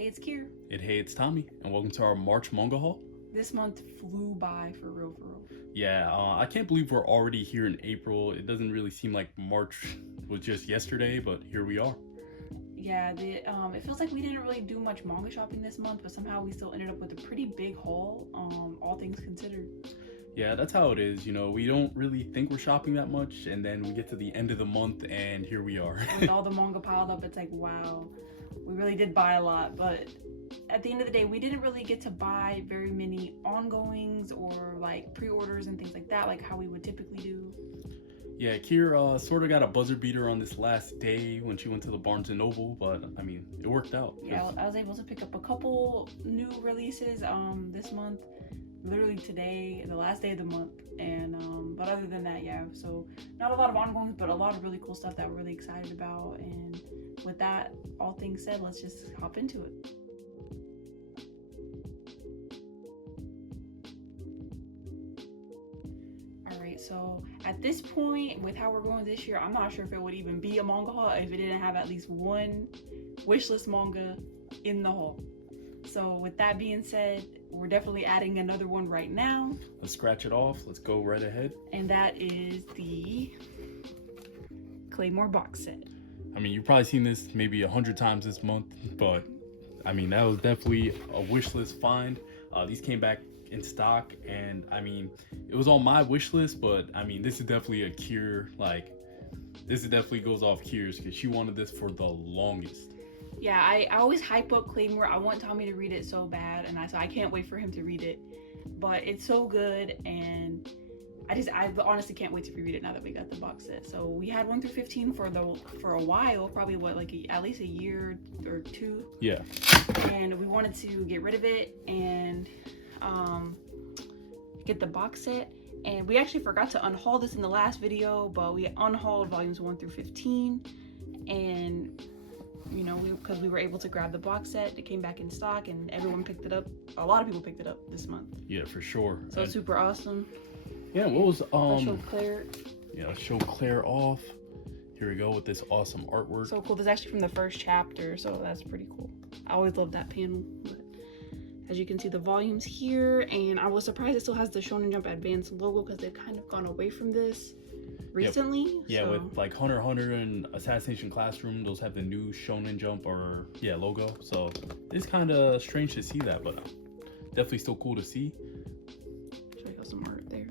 Hey, it's Kir. And hey, it's Tommy, and welcome to our March manga haul. This month flew by for real. Yeah, I can't believe we're already here in April. It doesn't really seem like March was just yesterday, but here we are. Yeah, it feels like we didn't really do much manga shopping this month, but somehow we still ended up with a pretty big haul, all things considered. Yeah, that's how it is. You know, we don't really think we're shopping that much, and then we get to the end of the month, and here we are. With all the manga piled up, it's like, wow, we really did buy a lot, but at the end of the day, we didn't really get to buy very many ongoings or like pre-orders and things like that, like how we would typically do. Yeah, Kir sort of got a buzzer beater on this last day when she went to the Barnes & Noble, but I mean, it worked out. Yeah, I was able to pick up a couple new releases this month, literally today, the last day of the month, and but other than that, yeah, so not a lot of ongoings, but a lot of really cool stuff that we're really excited about. And with that, all things said, let's just hop into it. So at this point, with how we're going this year, I'm not sure if it would even be a manga haul if it didn't have at least one wishlist manga in the haul. So with that being said, we're definitely adding another one right now. Let's scratch it off. Let's go right ahead. And that is the Claymore box set. I mean, you've probably seen this maybe 100 times this month, but I mean, that was definitely a wish list find. These came back in stock, and I mean, it was on my wish list, but I mean, this is definitely a Kir, like, this is definitely goes off Kir's, because she wanted this for the longest. Yeah, I always hype up Claymore. I want Tommy to read it so bad, and I can't wait for him to read it, but it's so good, and I honestly can't wait to reread it now that we got the box set. So we had 1 through 15 for a while, probably at least a year or two. Yeah. And we wanted to get rid of it and get the box set. And we actually forgot to unhaul this in the last video, but we unhauled volumes 1 through 15, and you know, because we were able to grab the box set, it came back in stock, and everyone picked it up. A lot of people picked it up this month. Yeah, for sure. So it's super awesome. Yeah, what was show Claire. Yeah, show Claire off. Here we go with this awesome artwork. So cool. This is actually from the first chapter, so that's pretty cool. I always love that panel. But as you can see, the volumes here, and I was surprised it still has the Shonen Jump Advance logo, because they've kind of gone away from this recently. Yep. Yeah, so with like Hunter x Hunter and Assassination Classroom, those have the new Shonen Jump logo. So it's kind of strange to see that, but definitely still cool to see. Show you some art there.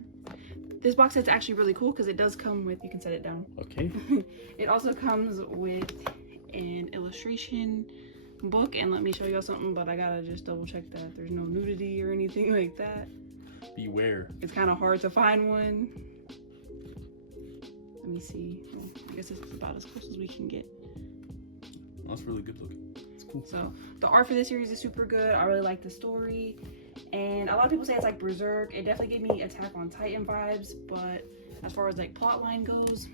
This box set's actually really cool because it does come with, you can set it down. Okay. It also comes with an illustration book, and let me show y'all something, but I gotta just double check that there's no nudity or anything like that. Beware. It's kind of hard to find one. Let me see. Well, I guess this is about as close as we can get. That's really good looking. It's cool. So the art for this series is super good. I really like the story, and a lot of people say it's like Berserk. It definitely gave me Attack on Titan vibes, but as far as like plot line goes,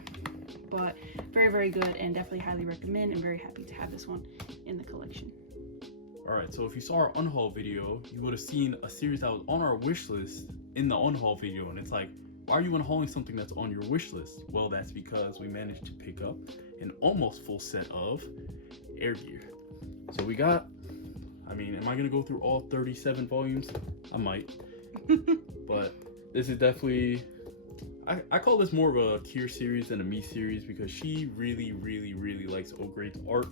but very good, and definitely highly recommend, and very happy to have this one in the collection. All right, so if you saw our unhaul video, you would have seen a series that was on our wish list in the unhaul video, and it's like, why are you unhauling something that's on your wish list? Well, that's because we managed to pick up an almost full set of Airgear. So we got, I mean, am I gonna go through all 37 volumes? I might, but this is definitely, I call this more of a Kir series than a me series, because she really likes O-Grade's art,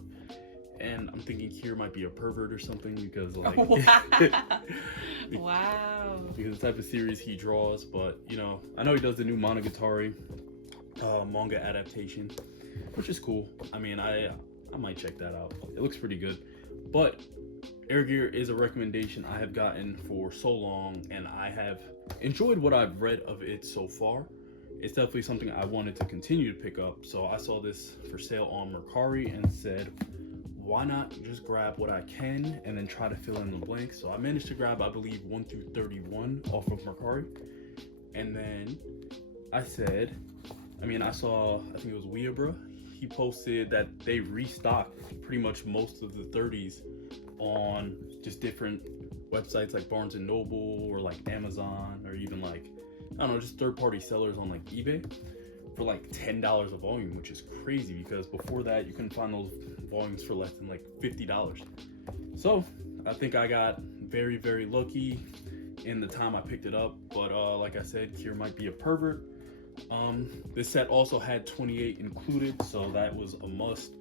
and I'm thinking Kir might be a pervert or something, because like, wow. Because the type of series he draws. But you know, I know he does the new Monogatari manga adaptation, which is cool. I mean, I might check that out. It looks pretty good. But Airgear is a recommendation I have gotten for so long, and I have enjoyed what I've read of it so far. It's definitely something I wanted to continue to pick up. So I saw this for sale on Mercari and said, why not just grab what I can and then try to fill in the blanks. So I managed to grab, I believe, 1 through 31 off of Mercari. And then I said, I saw, I think it was Weabra. He posted that they restocked pretty much most of the 30s on just different websites like Barnes & Noble or like Amazon, or even like, I don't know, just third-party sellers on like eBay for like $10 a volume, which is crazy, because before that you couldn't find those volumes for less than like $50. So I think I got very, very lucky in the time I picked it up. But like I said, Kir might be a pervert. This set also had 28 included, so that was a must.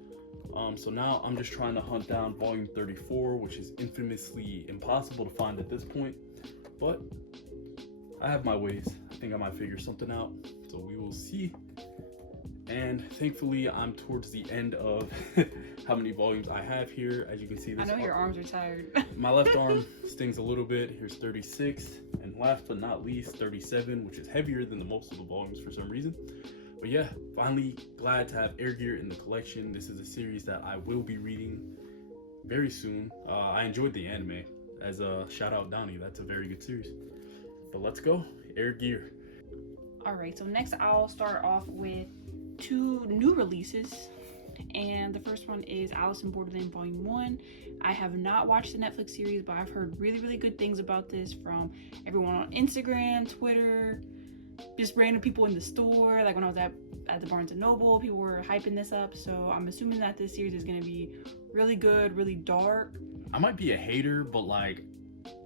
So now I'm just trying to hunt down volume 34, which is infamously impossible to find at this point, but I have my ways. I think I might figure something out, so we will see. And thankfully I'm towards the end of how many volumes I have here. As you can see, this I know your arms are tired. my left arm stings a little bit. Here's 36, and last but not least 37, which is heavier than the most of the volumes for some reason. But yeah, finally glad to have Airgear in the collection. This is a series that I will be reading very soon. I enjoyed the anime. As a shout out Donnie, that's a very good series. But let's go, Airgear. All right, so next I'll start off with 2 new releases. And the first one is Alice in Borderland Volume 1. I have not watched the Netflix series, but I've heard really, really good things about this from everyone on Instagram, Twitter, just random people in the store. Like when I was at the Barnes & Noble, people were hyping this up. So I'm assuming that this series is going to be really good, really dark. I might be a hater, but like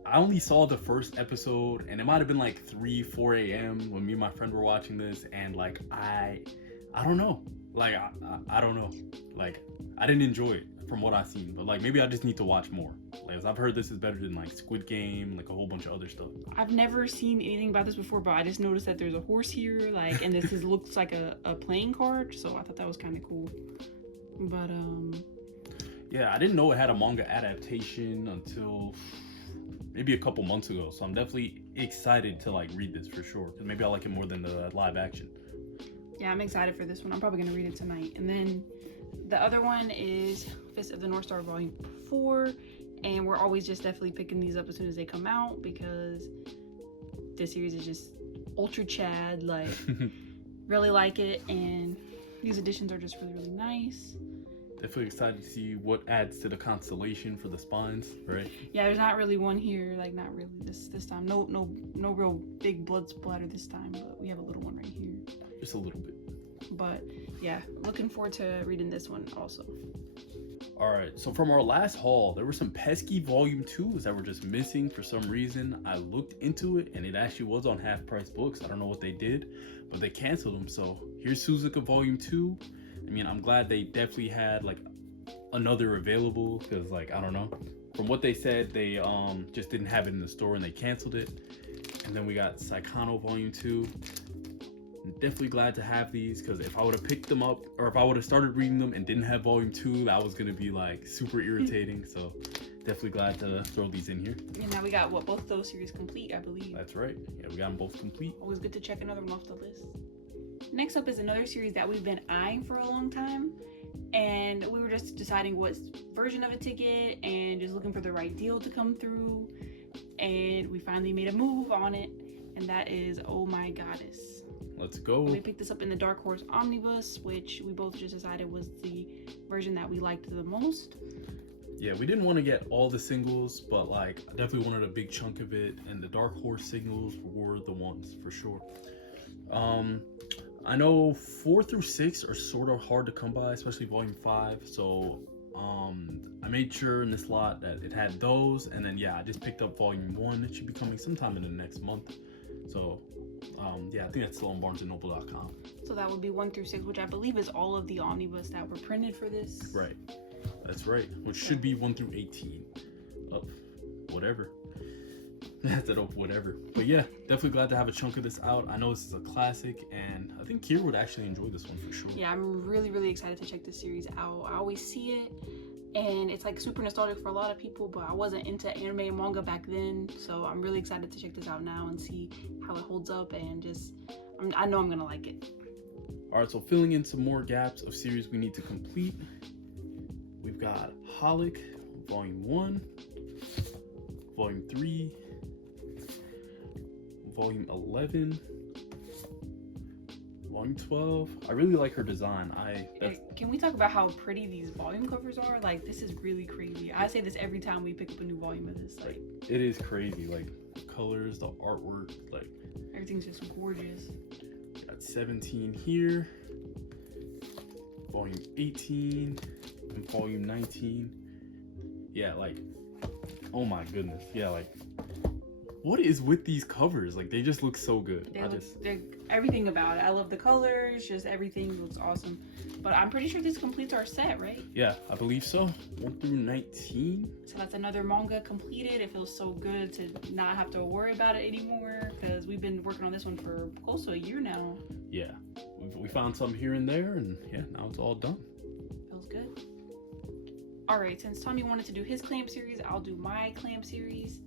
I only saw the first episode, and it might have been like 3-4 a.m. when me and my friend were watching this, and like I don't know. Like I don't know. Like I didn't enjoy it from what I've seen, but like maybe I just need to watch more. Like I've heard this is better than like Squid Game, like a whole bunch of other stuff. I've never seen anything about this before, but I just noticed that there's a horse here, like, and this looks like a playing card, so I thought that was kind of cool. But yeah, I didn't know it had a manga adaptation until maybe a couple months ago, so I'm definitely excited to like read this for sure, because maybe I like it more than the live action. Yeah, I'm excited for this one. I'm probably gonna read it tonight. And then the other one is Fist of the North Star Volume 4, and we're always just definitely picking these up as soon as they come out, because this series is just ultra chad, like really like it, and these editions are just really, really nice. Definitely excited to see what adds to the constellation for the spines, right? Yeah, there's not really one here, like not really this time. No real big blood splatter this time, but we have a little one right here. Just a little bit. But yeah, looking forward to reading this one also. All right, so from our last haul, there were some pesky volume 2s that were just missing for some reason. I looked into it, and it actually was on half price books. I don't know what they did, but they canceled them. So here's Suzuka volume 2. I mean, I'm glad they definitely had like another available, because like I don't know, from what they said, they just didn't have it in the store and they canceled it. And then we got Saikano volume 2. I'm definitely glad to have these, because if I would have picked them up, or if I would have started reading them and didn't have volume 2, that was gonna be like super irritating. So definitely glad to throw these in here. And now we got both those series complete, I believe. That's right. Yeah, we got them both complete. Always good to check another one off the list. Next up is another series that we've been eyeing for a long time, and we were just deciding what version of it to get and just looking for the right deal to come through, and we finally made a move on it, and that is Oh My Goddess. Let's go. We picked this up in the Dark Horse Omnibus, which we both just decided was the version that we liked the most. Yeah, we didn't want to get all the singles, but like I definitely wanted a big chunk of it, and the Dark Horse singles were the ones for sure. I know 4 through 6 are sort of hard to come by, especially volume 5. So I made sure in this lot that it had those, and then yeah, I just picked up volume 1. It should be coming sometime in the next month. So yeah, I think that's still on barnesandnoble.com. So that would be 1 through 6, which I believe is all of the omnibus that were printed for this. Right, that's right. Which should be 1 through 18 of whatever. That's it, whatever. But yeah, definitely glad to have a chunk of this out. I know this is a classic, and I think Kir would actually enjoy this one for sure. Yeah, I'm really, really excited to check this series out. I always see it, and it's like super nostalgic for a lot of people, but I wasn't into anime and manga back then, so I'm really excited to check this out now and see how it holds up, and just, I know I'm gonna like it. All right, so filling in some more gaps of series we need to complete. We've got Holic, Volume 1, Volume 3, Volume 11, Volume 12. I really like her design. Can we talk about how pretty these volume covers are? Like, this is really crazy. I say this every time we pick up a new volume of this. Like, it is crazy. Like, the colors, the artwork, like everything's just gorgeous. Got 17 here, Volume 18, and Volume 19. Yeah, like, oh my goodness. Yeah, like, what is with these covers? Like, they just look so good. They're everything about it. I love the colors, just everything looks awesome. But I'm pretty sure this completes our set, right? Yeah, I believe so. 1 through 19. So that's another manga completed. It feels so good to not have to worry about it anymore, because we've been working on this one for close to a year now. Yeah, we found some here and there, and yeah, now it's all done. Feels good. All right, since Tommy wanted to do his clam series, I'll do my clam series.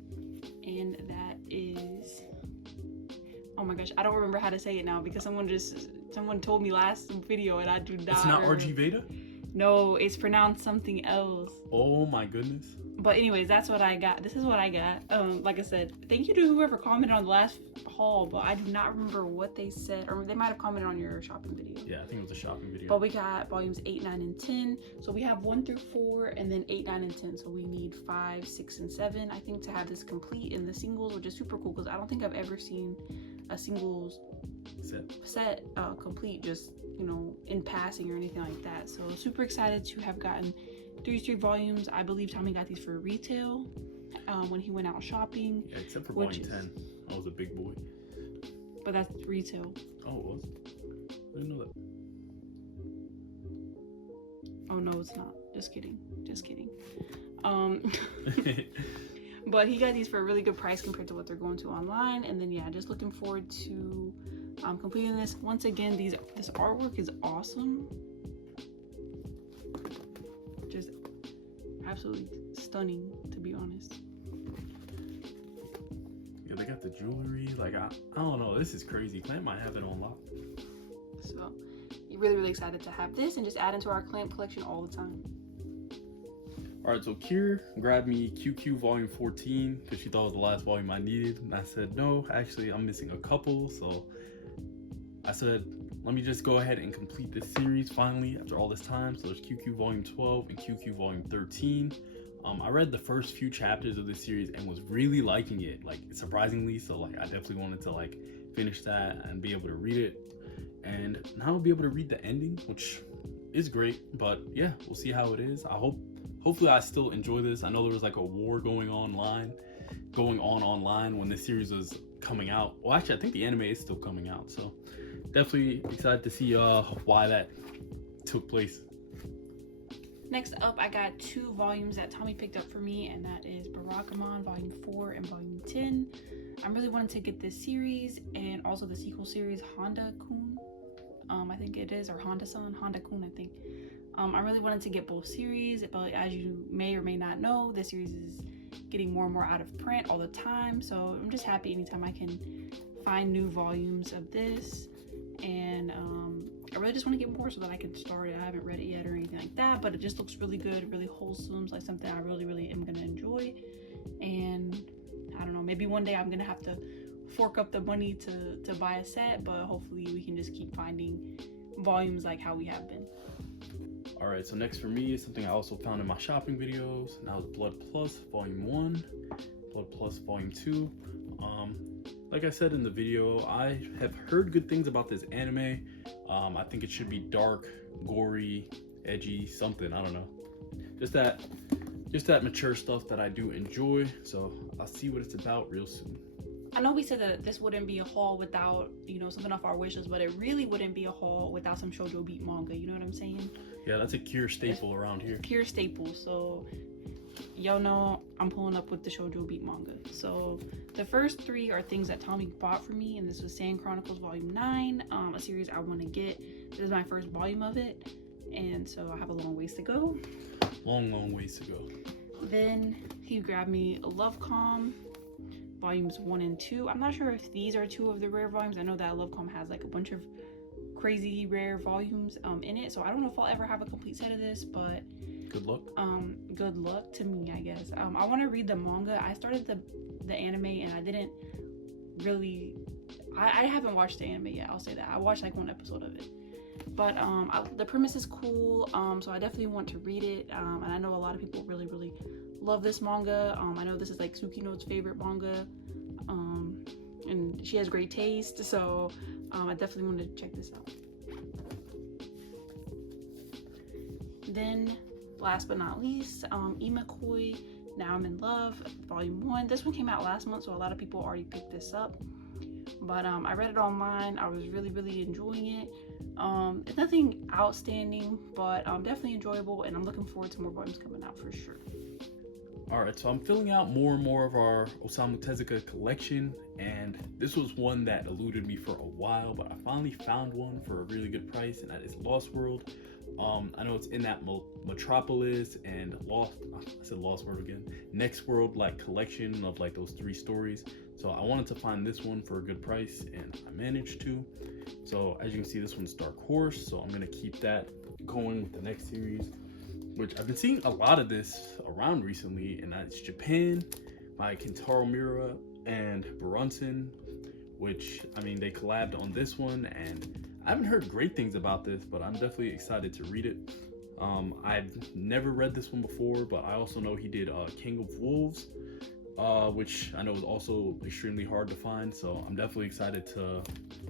And that is, oh my gosh, I don't remember how to say it now because someone told me last video and I do not. It's not Veda? No, it's pronounced something else. Oh my goodness. But anyways, that's what I got. This is what I got. Like I said, thank you to whoever commented on the last haul, but I do not remember what they said, or they might have commented on your shopping video. Yeah, I think it was a shopping video. But we got volumes 8, 9, and 10. So we have 1 through 4, and then 8, 9, and 10. So we need 5, 6, and 7, I think, to have this complete in the singles, which is super cool because I don't think I've ever seen a singles set complete, just, you know, in passing or anything like that. So super excited to have gotten 3 straight volumes. I believe Tommy got these for retail when he went out shopping. Yeah, except for volume 10. I was a big boy. But that's retail. Oh, it was? I didn't know that. Oh no, it's not. Just kidding. Just kidding. But he got these for a really good price compared to what they're going to online. And then yeah, just looking forward to completing this. Once again, this artwork is awesome. Just absolutely stunning, to be honest. Yeah, they got the jewelry. Like, I don't know. This is crazy. Clamp might have it on lock. So, really, really excited to have this and just add into our Clamp collection all the time. All right, so Kir grabbed me QQ volume 14 because she thought it was the last volume I needed. And I said, no, actually, I'm missing a couple. So I said, let me just go ahead and complete this series finally after all this time. So there's QQ volume 12 and QQ volume 13. I read the first few chapters of this series and was really liking it, like, surprisingly. So like, I definitely wanted to like finish that and be able to read it. And now I'll be able to read the ending, which is great. But yeah, we'll see how it is. Hopefully I still enjoy this. I know there was like a war going on online when this series was coming out. Well, actually, I think the anime is still coming out. So definitely excited to see why that took place. Next up, I got 2 volumes that Tommy picked up for me, and that is Barakamon Volume 4 and Volume 10. I'm really wanting to get this series and also the sequel series, Honda-kun. I think it is, or Honda-san, Honda-kun, I think. I really wanted to get both series, but as you may or may not know, this series is getting more and more out of print all the time. So I'm just happy anytime I can find new volumes of this. And I really just want to get more so that I can start it. I haven't read it yet or anything like that, but it just looks really good, really wholesome. It's like something I really, really am going to enjoy. And I don't know, maybe one day I'm going to have to fork up the money to buy a set, but hopefully we can just keep finding volumes like how we have been. All right, so next for me is something I also found in my shopping videos. Now it's Blood Plus Volume 1, Blood Plus Volume 2. Like I said in the video, I have heard good things about this anime. I think it should be dark, gory, edgy, something, I don't know. Just that mature stuff that I do enjoy. So I'll see what it's about real soon. I know we said that this wouldn't be a haul without, you know, something off our wishes, but it really wouldn't be a haul without some shoujo beat manga, you know what I'm saying? Yeah, that's a Kir staple around here. Kir staple, so y'all know I'm pulling up with the shoujo beat manga. So the first 3 are things that Tommy bought for me, and this was Sand Chronicles Volume 9, a series I want to get. This is my first volume of it, and so I have a long ways to go. Long ways to go. Then he grabbed me Lovecom Volumes 1 and 2. I'm not sure if these are 2 of the rare volumes. I know that Lovecom has like a bunch of crazy rare volumes in it, so I don't know if I'll ever have a complete set of this, but good luck. Good luck to me, I guess. I want to read the manga. I started the anime and I didn't really, I haven't watched the anime yet, I'll say that. I watched like 1 episode of it, but the premise is cool, so I definitely want to read it, and I know a lot of people really, really love this manga. I know this is like Tsukino's favorite manga, and she has great taste, so I definitely want to check this out. Then last but not least, Imakoi, Now I'm in Love, Volume 1. This one came out last month, so a lot of people already picked this up. But I read it online. I was really enjoying it. It's nothing outstanding, but definitely enjoyable, and I'm looking forward to more volumes coming out for sure. Alright, so I'm filling out more and more of our Osamu Tezuka collection, and this was one that eluded me for a while, but I finally found one for a really good price, and that is Lost World. I know it's in that Metropolis and Lost World again, Next World like collection of like those 3 stories. So I wanted to find this one for a good price, and I managed to. So as you can see, this one's Dark Horse, so I'm gonna keep that going with the next series, which I've been seeing a lot of this around recently, and that's Japan by Kentaro Miura and Brunson, which, I mean, they collabed on this one, and I haven't heard great things about this, but I'm definitely excited to read it. I've never read this one before, but I also know he did King of Wolves, which I know is also extremely hard to find, so I'm definitely excited to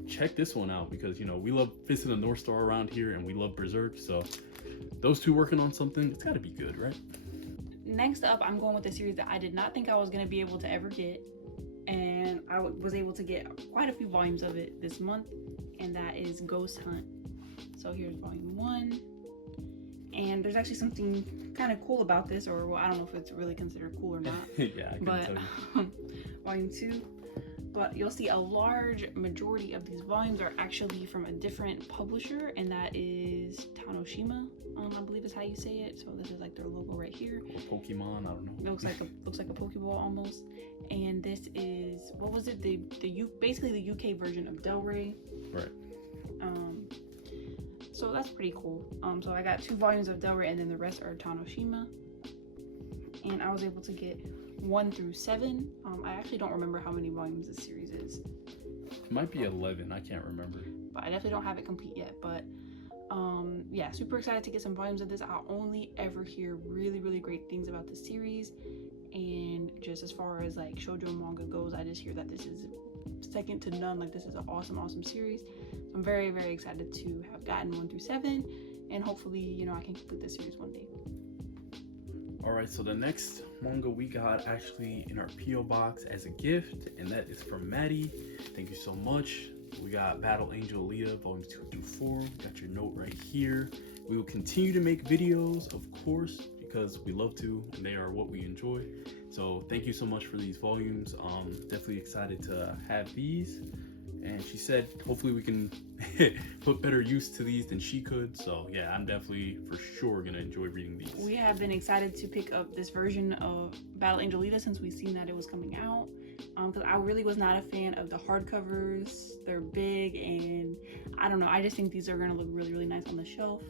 check this one out, because, you know, we love Fist of the North Star around here, and we love Berserk, so those two working on something, it's got to be good, right? Next up, I'm going with a series that I did not think I was going to be able to ever get, and I was able to get quite a few volumes of it this month, and that is Ghost Hunt. So here's volume 1, and there's actually something kind of cool about this, or well, I don't know if it's really considered cool or not. Yeah, I can tell you. Volume 2. But you'll see a large majority of these volumes are actually from a different publisher, and that is Tanoshima, I believe is how you say it. So this is like their logo right here. Or Pokemon, I don't know. It looks like a Pokeball almost. And this is, what was it? Basically the UK version of Del Rey. Right. So that's pretty cool. So I got 2 volumes of Del Rey, and then the rest are Tanoshima. And I was able to get 1 through 7. I actually don't remember how many volumes this series is. It might be 11, I can't remember. But I definitely don't have it complete yet. But yeah, super excited to get some volumes of this. I only ever hear really great things about this series. And just as far as like shoujo manga goes, I just hear that this is second to none. Like, this is an awesome series. So I'm very excited to have gotten 1 through 7. And hopefully, you know, I can complete this series one day. Alright, so the next manga we got actually in our P.O. box as a gift, and that is from Maddie. Thank you so much. We got Battle Angel Alita, volumes 2 through 4. Got your note right here. We will continue to make videos, of course, because we love to, and they are what we enjoy. So thank you so much for these volumes. Definitely excited to have these. And she said hopefully we can put better use to these than she could. So yeah, I'm definitely for sure gonna enjoy reading these. We have been excited to pick up this version of Battle Angel Alita since we've seen that it was coming out. Because I really was not a fan of the hardcovers. They're big, and I don't know, I just think these are gonna look really nice on the shelf.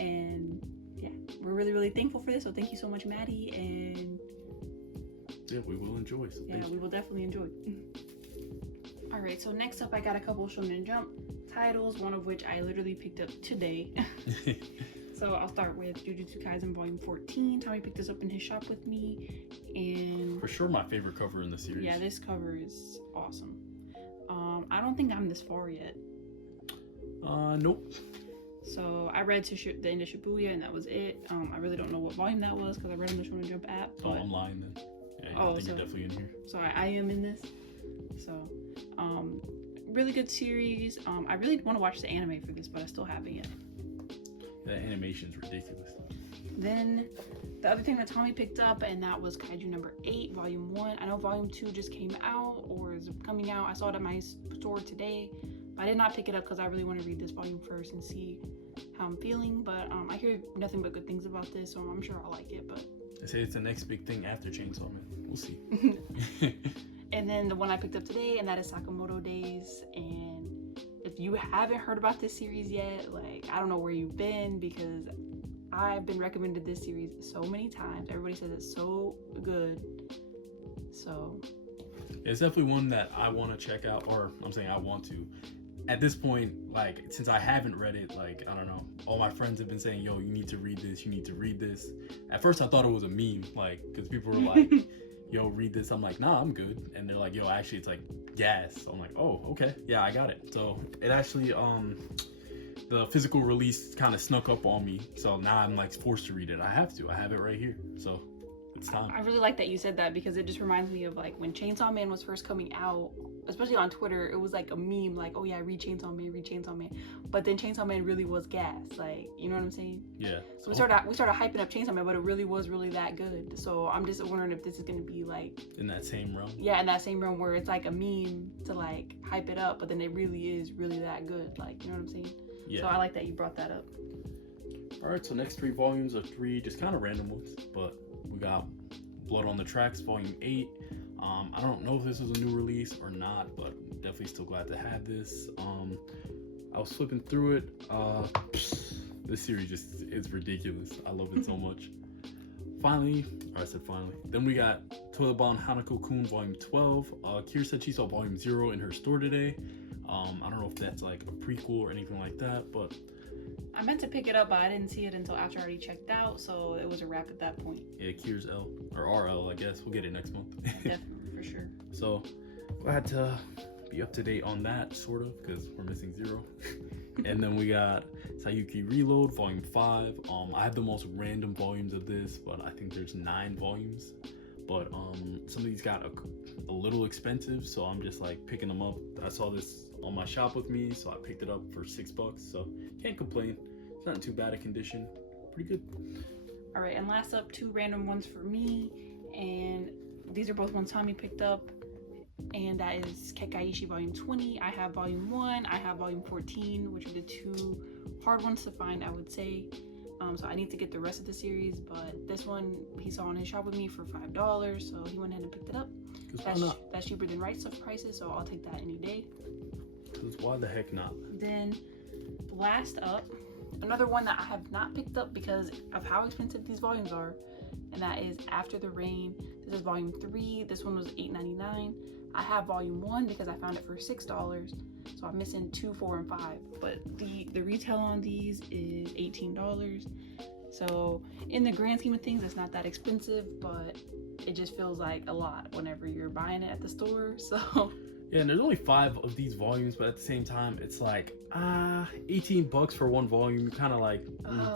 And yeah, we're really thankful for this. So thank you so much, Maddie. And yeah, we will enjoy. So yeah, we will definitely enjoy. Alright, so next up I got a couple Shonen Jump titles, one of which I literally picked up today. So I'll start with Jujutsu Kaisen Volume 14. Tommy picked this up in his shop with me, and for sure my favorite cover in the series. Yeah, this cover is awesome. I don't think I'm this far yet. Nope. So I read to the end of Shibuya, and that was it. I really don't know what volume that was because I read on the Shonen Jump app. But... Oh, I'm lying then. Yeah, I think you're definitely in here. So I am in this. So, really good series. I really want to watch the anime for this, but I still haven't yet. The animation's ridiculous. Then the other thing that Tommy picked up, and that was Kaiju number 8, volume 1. I know volume 2 just came out or is coming out. I saw it at my store today, but I did not pick it up because I really want to read this volume first and see how I'm feeling. But I hear nothing but good things about this, so I'm sure I'll like it. But they say it's the next big thing after Chainsaw Man. We'll see. And then the one I picked up today, and that is Sakamoto Days. And if you haven't heard about this series yet, like, I don't know where you've been, because I've been recommended this series so many times. Everybody says it's so good. So it's definitely one that I want to check out, or I'm saying I want to. At this point, like, since I haven't read it, like, I don't know, all my friends have been saying, yo, you need to read this, you need to read this. At first I thought it was a meme, like, because people were like, yo, read this. I'm like, nah, I'm good. And they're like, yo, actually it's like gas. So I'm like, oh, okay, yeah, I got it. So it actually the physical release kind of snuck up on me, so now I'm like forced to read it. I have it right here, so it's time. I really like that you said that, because it just reminds me of like when Chainsaw Man was first coming out, especially on Twitter. It was like a meme, like, oh yeah, read Chainsaw Man, but then Chainsaw Man really was gas, like, you know what I'm saying? Yeah. So we started hyping up Chainsaw Man, but it really was that good. So I'm just wondering if this is gonna be like in that same realm. Yeah, in that same realm where it's like a meme to like hype it up, but then it really is that good, like, you know what I'm saying? Yeah. So I like that you brought that up. All right, so next 3 volumes are 3 just kind of random ones, but we got Blood on the Tracks, Volume 8. I don't know if this is a new release or not, but definitely still glad to have this. I was flipping through it. This series just is ridiculous. I love it so much. Finally, or I said finally. Then we got Toilet Bound Hanako-kun Volume 12. Kir said she saw Volume 0 in her store today. I don't know if that's like a prequel or anything like that, but I meant to pick it up, but I didn't see it until after I already checked out, so it was a wrap at that point. Yeah, Kir's L, or RL, I guess. We'll get it next month. Definitely, for sure. So, glad to be up to date on that, sort of, because we're missing 0. And then we got Sayuki Reload, Volume 5. I have the most random volumes of this, but I think there's 9 volumes. But some of these got a little expensive, so I'm just like picking them up. I saw this on my shop with me, so I picked it up for $6, so can't complain. It's not in too bad a condition. Pretty good. All right, and last up, 2 random ones for me, and these are both ones Tommy picked up, and that is Kekkaishi Volume 20. I have Volume 1, I have Volume 14, which are the 2 hard ones to find, I would say. So I need to get the rest of the series, but this one he saw in his shop with me for $5, so he went ahead and picked it up. That's cheaper than Right Stuff prices, so I'll take that any day. Because why the heck not? Then last up, another one that I have not picked up because of how expensive these volumes are, and that is After the Rain. This is Volume 3. This one was $8.99. I have Volume 1 because I found it for $6, so I'm missing 2, 4, and 5. But the retail on these is $18. So in the grand scheme of things, it's not that expensive, but it just feels like a lot whenever you're buying it at the store. So yeah, and there's only 5 of these volumes, but at the same time, it's like $18 for 1 volume. Kind of like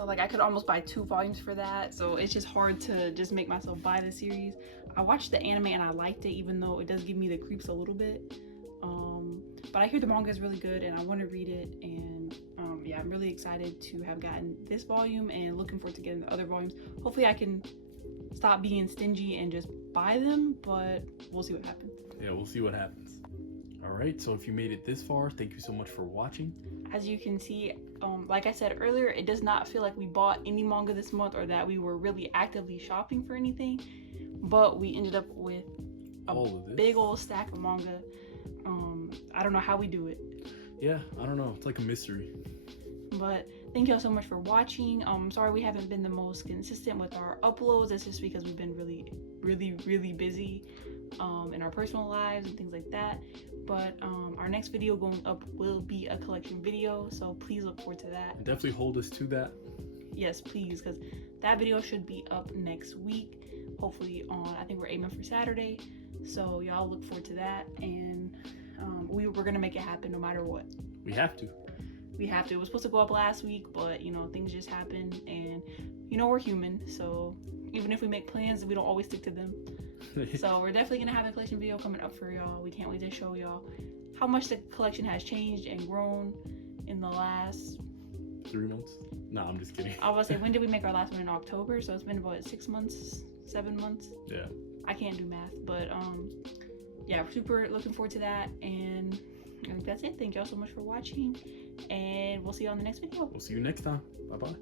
like I could almost buy 2 volumes for that. So it's just hard to just make myself buy the series. I watched the anime and I liked it, even though it does give me the creeps a little bit. But I hear the manga is really good and I want to read it, and yeah, I'm really excited to have gotten this volume and looking forward to getting the other volumes. Hopefully I can stop being stingy and just buy them, but we'll see what happens. Yeah, we'll see what happens. All right, so if you made it this far, thank you so much for watching. As you can see, like I said earlier, it does not feel like we bought any manga this month or that we were really actively shopping for anything, but we ended up with a big old stack of manga. I don't know how we do it. Yeah, I don't know. It's like a mystery. But thank y'all so much for watching. Sorry we haven't been the most consistent with our uploads. It's just because we've been really busy in our personal lives and things like that. But our next video going up will be a collection video, so please look forward to that. And definitely hold us to that. Yes, please, because that video should be up next week. Hopefully on, I think we're aiming for Saturday. So y'all look forward to that, and we're gonna make it happen no matter what. We have to. It was supposed to go up last week, but you know, things just happen, and you know, we're human, so even if we make plans, we don't always stick to them. So we're definitely gonna have a collection video coming up for y'all. We can't wait to show y'all how much the collection has changed and grown in the last 3 months. No, I'm just kidding. I was gonna say, when did we make our last one? In October, so it's been about 6 months, 7 months. Yeah, I can't do math, but yeah, super looking forward to that, and I think that's it. Thank y'all so much for watching, and we'll see you on the next video. We'll see you next time. Bye bye.